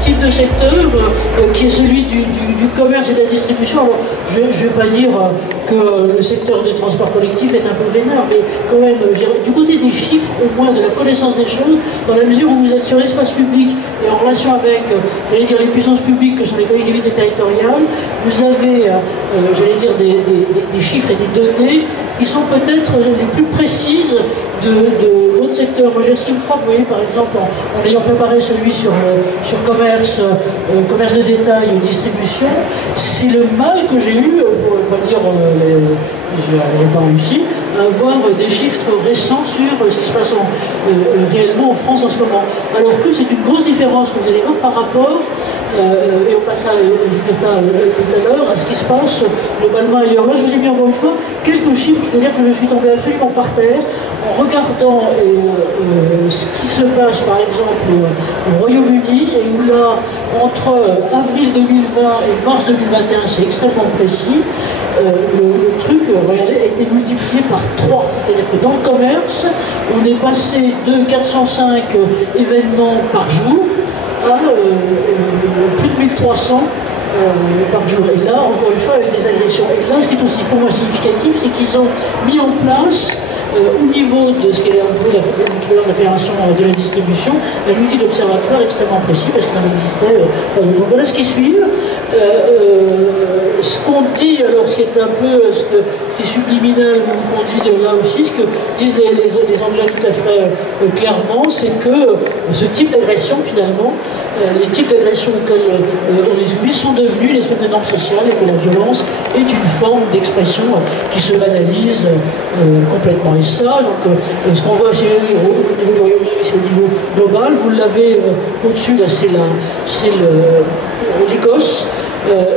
type de secteur qui est celui du commerce et de la distribution. Alors, je ne vais pas dire que le secteur des transports collectifs est un peu vénère, mais quand même, du côté des chiffres, au moins de la connaissance des choses, dans la mesure où vous êtes sur l'espace public et en relation avec, j'allais dire, les puissances publiques que sont les collectivités territoriales, vous avez, j'allais dire, des chiffres et des données qui sont peut-être les plus précises de d'autres secteurs. Moi, ce qui me frappe, vous voyez, par exemple, en ayant préparé celui sur commerce, commerce de détail, distribution, c'est le mal que j'ai eu, pour ne pas dire, je n'ai pas réussi, à avoir des chiffres récents sur ce qui se passe réellement en France en ce moment. Alors que c'est une grosse différence que vous allez voir par rapport, et on passera tout à l'heure, à ce qui se passe globalement ailleurs. Là, je vous ai mis encore une fois quelques chiffres, je veux dire que je suis tombé absolument par terre en regardant ce qui se passe par exemple au Royaume-Uni, et où là, entre avril 2020 et mars 2021, c'est extrêmement précis, le truc, regardez, a été multiplié par 3. C'est-à-dire que dans le commerce, on est passé de 405 événements par jour à plus de 1300 par jour. Et là, encore une fois, avec des agressions. Et là, ce qui est aussi pour moi significatif, c'est qu'ils ont mis en place, au niveau de ce qui est un peu l'équivalent de la Fédération de la distribution, un outil d'observatoire extrêmement précis, parce qu'il en existait. Donc voilà ce qui suit. Ce qu'on dit, alors ce qui est un peu ce qui est subliminal, ou qu'on dit là aussi, ce que disent les Anglais tout à fait clairement, c'est que ce type d'agression, finalement, les types d'agressions auxquelles on les subit sont devenus une espèce de norme sociale, et que la violence est une forme d'expression qui se banalise complètement. Et ça, donc, ce qu'on voit aussi au niveau du Royaume-Uni, c'est au niveau global. Vous l'avez au-dessus, là, c'est l'Écosse.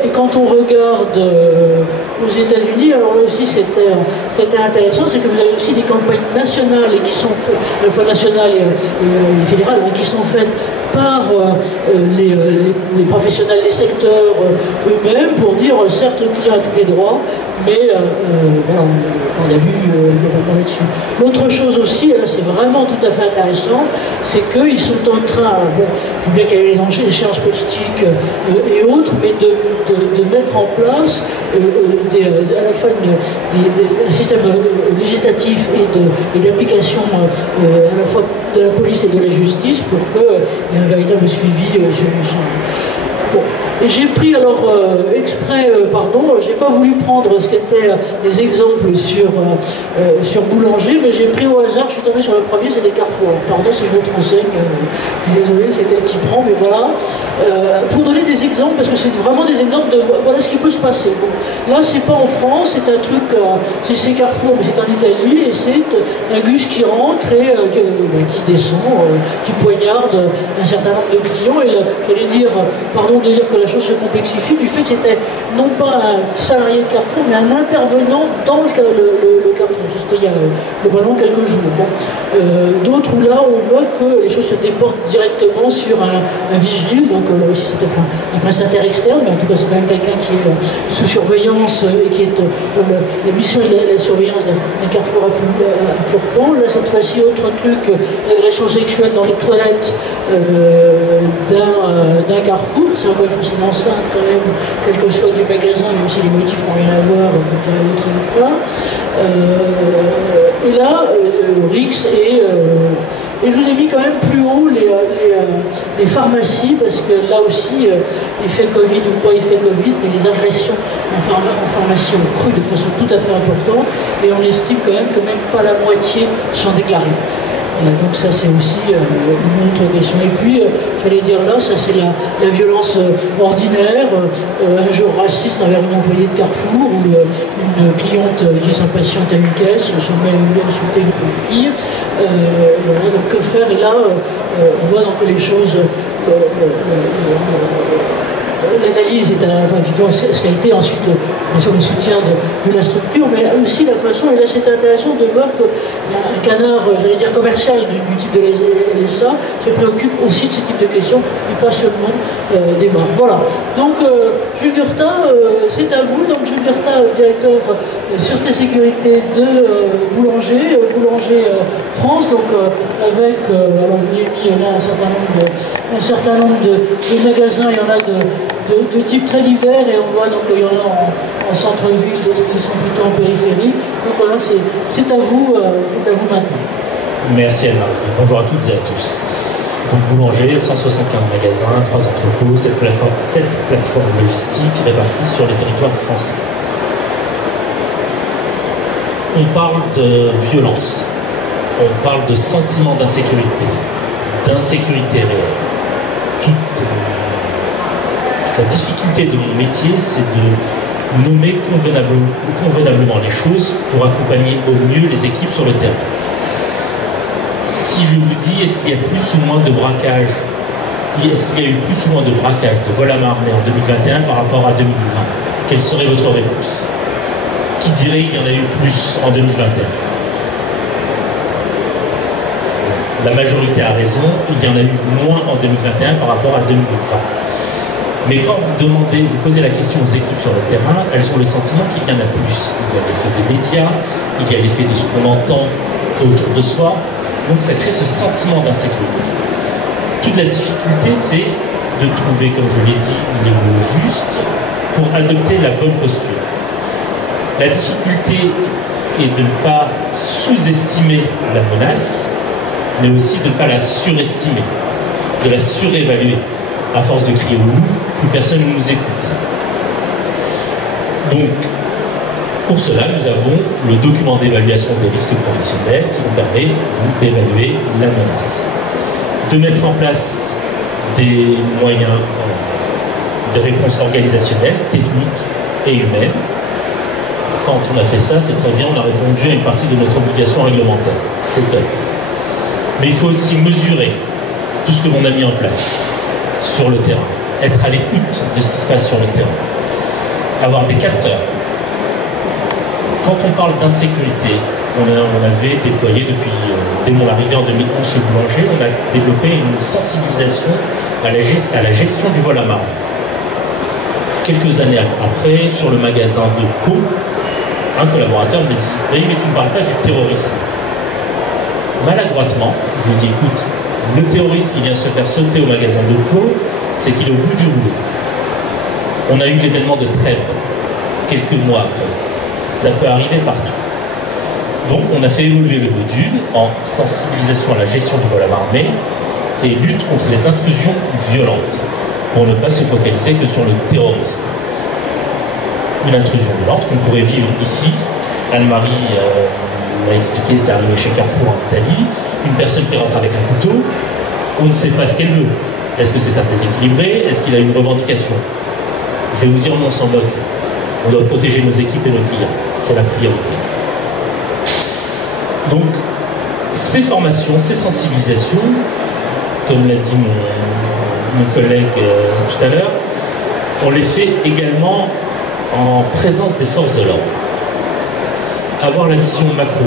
Et quand on regarde aux États-Unis, alors là aussi ce qui était intéressant, c'est que vous avez aussi des campagnes nationales, et qui sont faites, à la fois nationales et fédérales, qui sont faites par les professionnels des secteurs eux-mêmes, pour dire certes le client a tous les droits, mais voilà, on a vu là-dessus. L'autre chose aussi, et là c'est vraiment tout à fait intéressant, c'est qu'ils sont en train, bon, je veux bien qu'il y ait les échéances politiques et autres, mais de mettre en place à la fois un système législatif et d'application à la fois de la police et de la justice, pour qu'il y ait un véritable suivi sur l'ensemble. Bon. Et j'ai pris alors exprès, j'ai pas voulu prendre ce qu'étaient des exemples sur Boulanger, mais j'ai pris au hasard, je suis tombé sur le premier, c'est des Carrefour. Pardon, c'est une autre enseigne, je suis désolé, c'est elle qui prend, mais voilà. Pour donner des exemples, parce que c'est vraiment des exemples de voilà ce qui peut se passer. Bon, là, c'est pas en France, c'est un truc, c'est Carrefour, mais c'est en Italie, et c'est un gus qui rentre et qui descend, qui poignarde un certain nombre de clients, et j'allais dire, pardon de dire que la chose se complexifie du fait que c'était non pas un salarié de Carrefour, mais un intervenant dans le Carrefour. C'était il y a globalement quelques jours. Bon. D'autres où là, on voit que les choses se déportent directement sur un vigile, donc là aussi c'est peut-être un prestataire externe, mais en tout cas c'est quand même quelqu'un qui est sous surveillance et qui est la mission de la surveillance d'un Carrefour à Purpan. Là, cette fois-ci, autre truc, l'agression sexuelle dans les toilettes d'un Carrefour. C'est encore une fois une enceinte quand même, quel que soit du magasin, même si les motifs n'ont rien à voir, on dirait autre avec ça. Et là, Rix et je vous ai mis quand même plus haut les pharmacies, parce que là aussi, effet Covid ou pas effet Covid, mais les agressions en pharmacie ont cru de façon tout à fait importante, et on estime quand même que même pas la moitié sont déclarées. Donc ça c'est aussi une autre question. Et puis, j'allais dire là, ça c'est la violence ordinaire, un jour raciste envers une employée de Carrefour, ou une cliente qui s'impatiente à une caisse, se met à insulter une pauvre fille. Voilà, donc que faire? Et là, on voit donc que les choses... l'analyse est effectivement ce qui a été ensuite bien sûr le soutien de la structure, mais aussi la façon, et là c'est intéressant de voir qu'un canard, j'allais dire commercial du type de LSA se préoccupe aussi de ce type de questions, et pas seulement des marques. Voilà, donc Jules Gurtin, c'est à vous. Donc Jules Gurtin, directeur sûreté sécurité de Boulanger France, donc avec, alors vous avez mis là un certain nombre un certain nombre de magasins, il y en a de types très divers, et on voit donc il y en a en centre-ville, d'autres qui sont plutôt en périphérie. Donc voilà, c'est à vous maintenant. Merci Anne-Marie. Bonjour à toutes et à tous. Donc Boulanger, 175 magasins, 3 entrepôts, 7 plateformes logistiques réparties sur les territoires français. On parle de violence, on parle de sentiment d'insécurité réelle. Toute la difficulté de mon métier, c'est de nommer convenablement les choses pour accompagner au mieux les équipes sur le terrain. Si je vous dis, est-ce qu'il y a plus ou moins de braquage, est-ce qu'il y a eu plus ou moins de braquage, de vol à main armée en 2021 par rapport à 2020? Quelle serait votre réponse? Qui dirait qu'il y en a eu plus en 2021? La majorité a raison, il y en a eu moins en 2021 par rapport à 2020. Mais quand vous posez la question aux équipes sur le terrain, elles ont le sentiment qu'il y en a plus. Il y a l'effet des médias, il y a l'effet de ce qu'on entend autour de soi. Donc ça crée ce sentiment d'insécurité. Toute la difficulté, c'est de trouver, comme je l'ai dit, les mots justes pour adopter la bonne posture. La difficulté est de ne pas sous-estimer la menace, mais aussi de ne pas la surestimer, de la surévaluer. À force de crier au loup, plus personne ne nous écoute. Donc, pour cela, nous avons le document d'évaluation des risques professionnels qui nous permet d'évaluer la menace. De mettre en place des moyens de réponse organisationnelle, technique et humaine. Quand on a fait ça, c'est très bien, on a répondu à une partie de notre obligation réglementaire. C'est top. Mais il faut aussi mesurer tout ce que l'on a mis en place sur le terrain, être à l'écoute de ce qui se passe sur le terrain, avoir des capteurs. Quand on parle d'insécurité, on avait déployé dès mon arrivée en 2011 chez Boulanger, on a développé une sensibilisation à la gestion du vol à main. Quelques années après, sur le magasin de Pau, un collaborateur me dit « Oui, mais tu ne parles pas du terrorisme ». Maladroitement, je lui dis « Écoute, le terroriste qui vient se faire sauter au magasin de Pau, c'est qu'il est au bout du rouleau. On a eu l'événement de Trèbes, quelques mois après. Ça peut arriver partout. Donc on a fait évoluer le module en sensibilisation à la gestion du vol à main armée et lutte contre les intrusions violentes, pour ne pas se focaliser que sur le terrorisme. Une intrusion violente qu'on pourrait vivre ici. Anne-Marie l'a expliqué, c'est arrivé chez Carrefour en Italie. Une personne qui rentre avec un couteau, on ne sait pas ce qu'elle veut. Est-ce que c'est un déséquilibré? Est-ce qu'il a une revendication? Je vais vous dire, on s'en moque. On doit protéger nos équipes et nos clients. C'est la priorité. Donc, ces formations, ces sensibilisations, comme l'a dit mon collègue tout à l'heure, on les fait également en présence des forces de l'ordre. Avoir la vision macro.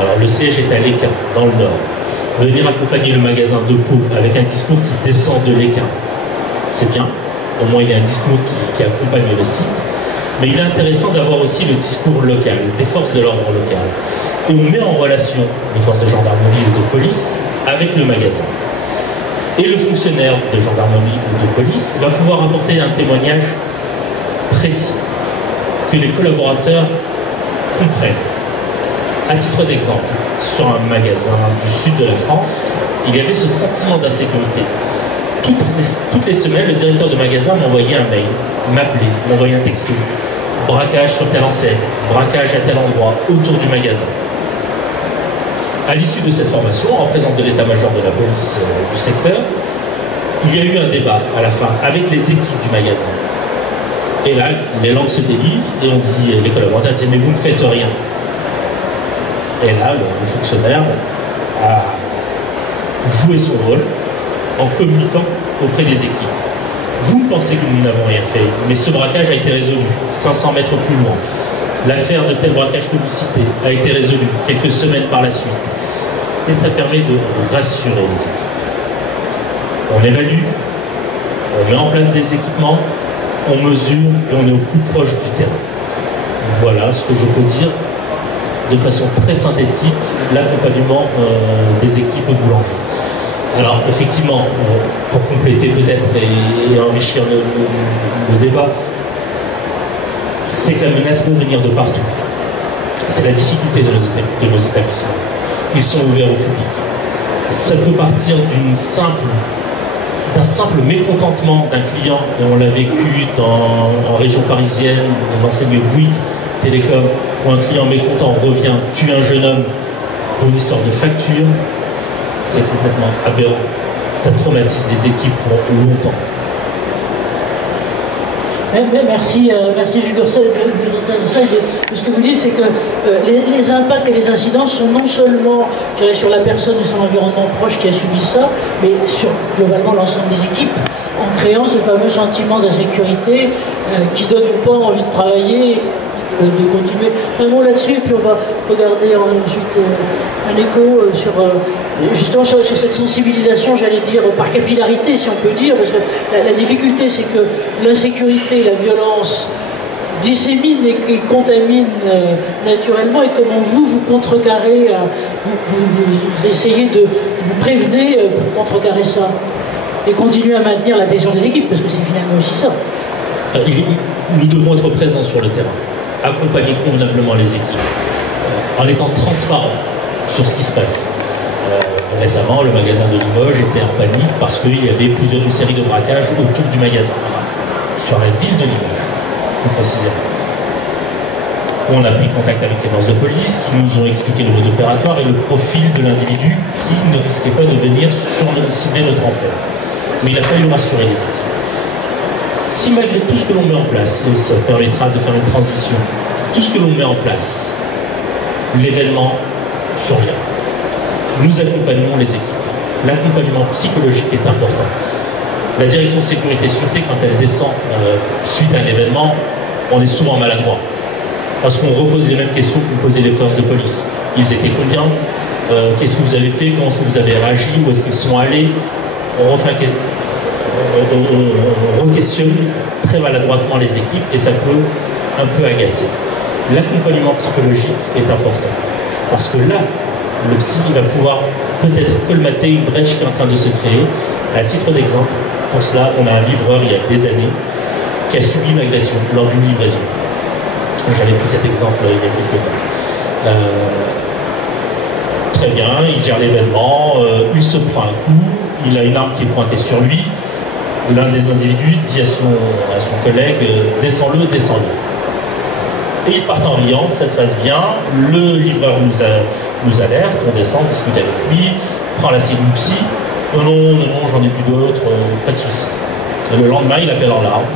Alors le siège est à l'Équin, dans le Nord. Venir accompagner le magasin de Pau avec un discours qui descend de l'Équin, c'est bien. Au moins il y a un discours qui accompagne le site. Mais il est intéressant d'avoir aussi le discours local, des forces de l'ordre locales. Et on met en relation les forces de gendarmerie ou de police avec le magasin. Et le fonctionnaire de gendarmerie ou de police va pouvoir apporter un témoignage précis, que les collaborateurs comprennent. À titre d'exemple, sur un magasin du sud de la France, il y avait ce sentiment d'insécurité. Toutes les semaines, le directeur de magasin m'envoyait un mail, m'appelait, m'envoyait un texto. Braquage sur telle enseigne, braquage à tel endroit, autour du magasin. À l'issue de cette formation, en présence de l'état-major de la police du secteur, il y a eu un débat à la fin avec les équipes du magasin. Et là, les langues se délient et on dit, les collaborateurs disaient, mais vous ne faites rien. Et là, le fonctionnaire a joué son rôle en communiquant auprès des équipes. Vous pensez que nous n'avons rien fait, mais ce braquage a été résolu 500 mètres plus loin. L'affaire de tel braquage que vous citez a été résolue quelques semaines par la suite. Et ça permet de rassurer les équipes. On évalue, on met en place des équipements, on mesure et on est au plus proche du terrain. Voilà ce que je peux dire de façon très synthétique, l'accompagnement des équipes Boulanger. Alors, effectivement, pour compléter peut-être et enrichir le débat, c'est que la menace peut venir de partout. C'est la difficulté de nos établissements. Ils sont ouverts au public. Ça peut partir d'un simple mécontentement d'un client, et on l'a vécu en région parisienne, dans l'enseigne Bouygues Télécom, où un client mécontent revient, tue un jeune homme pour une histoire de facture. C'est complètement aberrant. Ça traumatise les équipes pour longtemps. Merci Jules Gursel. Ce que vous dites, c'est que les impacts et les incidences sont non seulement, je dirais, sur la personne et son environnement proche qui a subi ça, mais sur globalement l'ensemble des équipes, en créant ce fameux sentiment d'insécurité qui donne pas envie de travailler, de continuer. Un mot là-dessus, et puis on va regarder ensuite un écho sur justement sur cette sensibilisation, j'allais dire, par capillarité, si on peut dire, parce que la difficulté, c'est que l'insécurité, la violence dissémine et contamine naturellement, et comment vous contrecarrez, vous essayez de vous prévenir pour contrecarrer ça, et continuer à maintenir l'adhésion des équipes, parce que c'est finalement aussi ça. Nous devons être présents sur le terrain, accompagner convenablement les équipes, en étant transparents sur ce qui se passe. Récemment, le magasin de Limoges était en panique parce qu'il y avait une série de braquages autour du magasin, sur la ville de Limoges, plus précisément. On a pris contact avec les forces de police qui nous ont expliqué le mode opératoire et le profil de l'individu qui ne risquait pas de venir cibler notre enseigne. Mais il a fallu rassurer les équipes. Si malgré tout ce que l'on met en place, et ça permettra de faire une transition, tout ce que l'on met en place, l'événement survient, nous accompagnons les équipes. L'accompagnement psychologique est important. La direction sécurité sûreté, quand elle descend suite à un événement, on est souvent maladroit. Parce qu'on repose les mêmes questions que posaient les forces de police. Ils étaient combien? Qu'est-ce que vous avez fait? Comment est-ce que vous avez réagi? Où est-ce qu'ils sont allés? On re-questionne très maladroitement les équipes et ça peut un peu agacer. L'accompagnement psychologique est important. Parce que là, le psy va pouvoir peut-être colmater une brèche qui est en train de se créer. À titre d'exemple, pour cela, on a un livreur il y a des années qui a subi une agression lors d'une livraison. J'avais pris cet exemple il y a quelques temps. Très bien, il gère l'événement, il se prend un coup, il a une arme qui est pointée sur lui. L'un des individus dit à son collègue « descends-le, descends-le ». Et ils partent en riant, ça se passe bien, le livreur nous alerte, on descend, on discute avec lui, prend la cellule psy, non, j'en ai vu d'autres, pas de souci. Le lendemain, il appelle en larmes,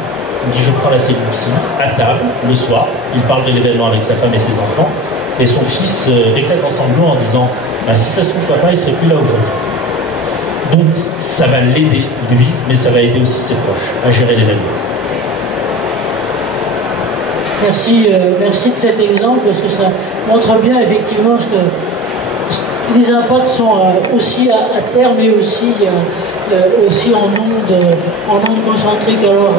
il dit je prends la cellule psy, à table, le soir, il parle de l'événement avec sa femme et ses enfants, et son fils éclate en sanglots en disant si ça se trouve papa, il serait plus là aujourd'hui. Donc ça va l'aider, lui, mais ça va aider aussi ses proches à gérer l'événement. Merci de cet exemple, parce que ça montre bien effectivement que les impacts sont aussi à terme, mais aussi en ondes concentriques. Alors,